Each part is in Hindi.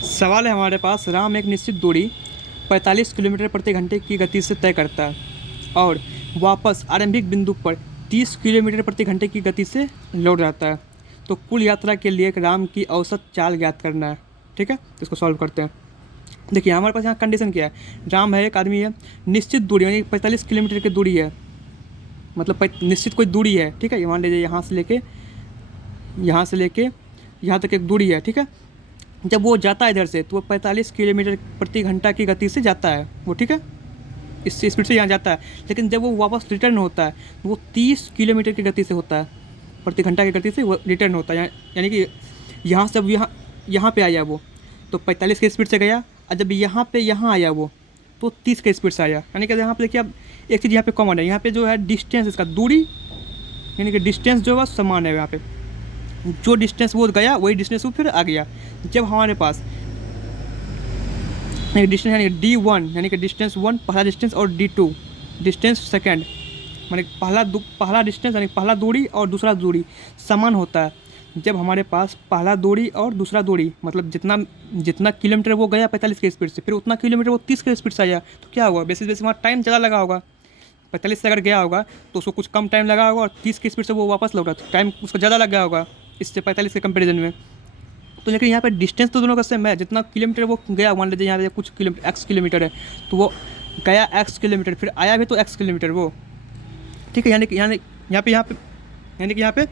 सवाल है हमारे पास, राम एक निश्चित दूरी 45 किलोमीटर प्रति घंटे की गति से तय करता है और वापस आरंभिक बिंदु पर 30 किलोमीटर प्रति घंटे की गति से लौट जाता है। तो कुल यात्रा के लिए राम की औसत चाल ज्ञात करना है। ठीक है, इसको सॉल्व करते हैं। देखिए हमारे पास यहाँ कंडीशन क्या है, राम है, एक आदमी है, निश्चित दूरी यानी 45 किलोमीटर की दूरी है, मतलब निश्चित कोई दूरी है। ठीक है, मान लीजिए यहाँ से लेके यहाँ तक एक दूरी है। ठीक है, जब वो जाता है इधर से तो वो 45 किलोमीटर प्रति घंटा की गति से जाता है वो। ठीक है, इस स्पीड से यहाँ जाता है, लेकिन जब वो वापस रिटर्न होता है तो वो 30 किलोमीटर की गति से होता है, प्रति घंटा की गति से वो रिटर्न होता है। यानी कि यहाँ से अब यहाँ पे आया वो तो 45 की स्पीड से गया, और जब यहाँ आया वो तो 30 के स्पीड से आया। यानी कि यहाँ पे देखिए अब एक चीज़ यहाँ पे कॉमन है, यहाँ पे जो है डिस्टेंस, इसका दूरी यानी कि डिस्टेंस जो है समान है। यहाँ पे जो डिस्टेंस वो गया वही डिस्टेंस वो फिर आ गया। जब हमारे पास डिस्टेंस यानी D1 यानी कि डिस्टेंस 1 पहला डिस्टेंस और D2 डिस्टेंस सेकंड, माने पहला डिस्टेंस यानी पहला दूरी और दूसरा दूरी समान होता है। जब हमारे पास पहला दूरी और दूसरा दूरी मतलब जितना किलोमीटर वो गया 45 की स्पीड से, फिर उतना किलोमीटर वो 30 की स्पीड से आया, तो क्या हुआ, बेसिस वहाँ टाइम ज़्यादा लगा होगा। 45 से अगर गया होगा तो उसको कुछ कम टाइम लगा होगा, और 30 की स्पीड से वो वापस लौटा तो टाइम उसको ज़्यादा लग गया होगा इससे 45 के कंपेरिजन में। तो लेकिन यहाँ पे डिस्टेंस तो दोनों का सेम है, जितना किलोमीटर वो गया, मान लीजिए यहाँ पे कुछ किलोमीटर x किलोमीटर है तो वो गया x किलोमीटर, फिर आया भी तो x किलोमीटर वो। ठीक है, यानी कि यहाँ पे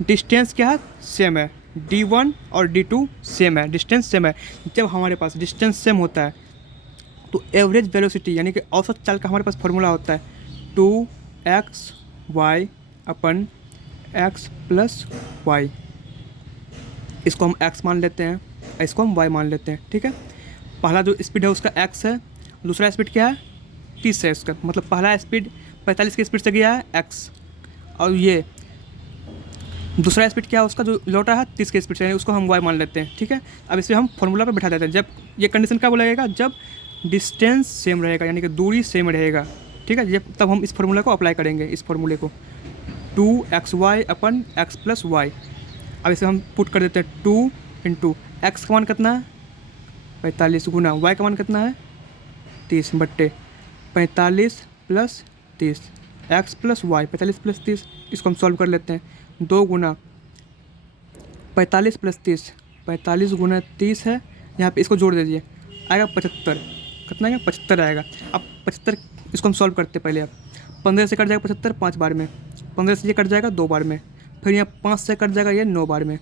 डिस्टेंस क्या है, सेम है, D1 और D2 सेम है, डिस्टेंस सेम है। जब हमारे पास डिस्टेंस सेम होता है तो एवरेज वेलोसिटी यानी कि औसत चाल का हमारे पास फॉर्मूला होता है 2xy अपन x प्लस y। इसको हम x मान लेते हैं, इसको हम y मान लेते हैं। ठीक है, पहला जो स्पीड है उसका x है, दूसरा स्पीड क्या है 30 है इसका, मतलब पहला स्पीड 45 की स्पीड से गया है x, और ये दूसरा स्पीड क्या है उसका जो लौटा है 30 की स्पीड से, उसको हम y मान लेते हैं। ठीक है, अब इसे हम फॉर्मूला पे बैठा देते हैं। जब ये कंडीशन कब लगेगा, जब डिस्टेंस सेम रहेगा यानी कि दूरी सेम रहेगा। ठीक है, जब तब हम इस फार्मूला को अप्लाई करेंगे, इस फार्मूले को 2xy अपन x प्लस वाई। अब इसे हम पुट कर देते हैं 2 इंटू एक्स का मान कितना है 45 गुना y का मान कितना है 30 बट्टे 45 plus 30 x plus y, 45 plus 30। इसको हम सॉल्व कर लेते हैं, 2 गुना 45 प्लस 30, 45 गुना 30 है, यहाँ पे इसको जोड़ दीजिए, आएगा 75। कितना आएगा 75 आएगा। अब 75 इसको हम सॉल्व करते पहले। अब 15 से कट जाएगा 75 5 बार में, 15 से ये कट जाएगा 2 बार में, फिर यहाँ 5 से कट जाएगा ये 9 बार में।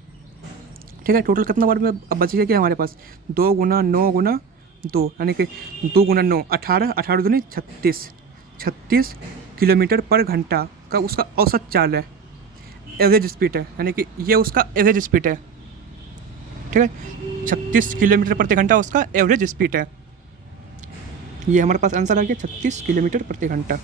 ठीक है, टोटल कितना बार में अब बचेगा क्या हमारे पास 2 गुना 9 गुना 2 यानी कि 2 गुना 9 18, 18 दूनी 36, 36 किलोमीटर पर घंटा का उसका औसत चाल है, एवरेज स्पीड है, यानी कि ये उसका एवरेज स्पीड है। ठीक है, 36 किलोमीटर प्रति घंटा उसका एवरेज स्पीड है। ये हमारे पास आंसर आ गया 36 किलोमीटर प्रति घंटा।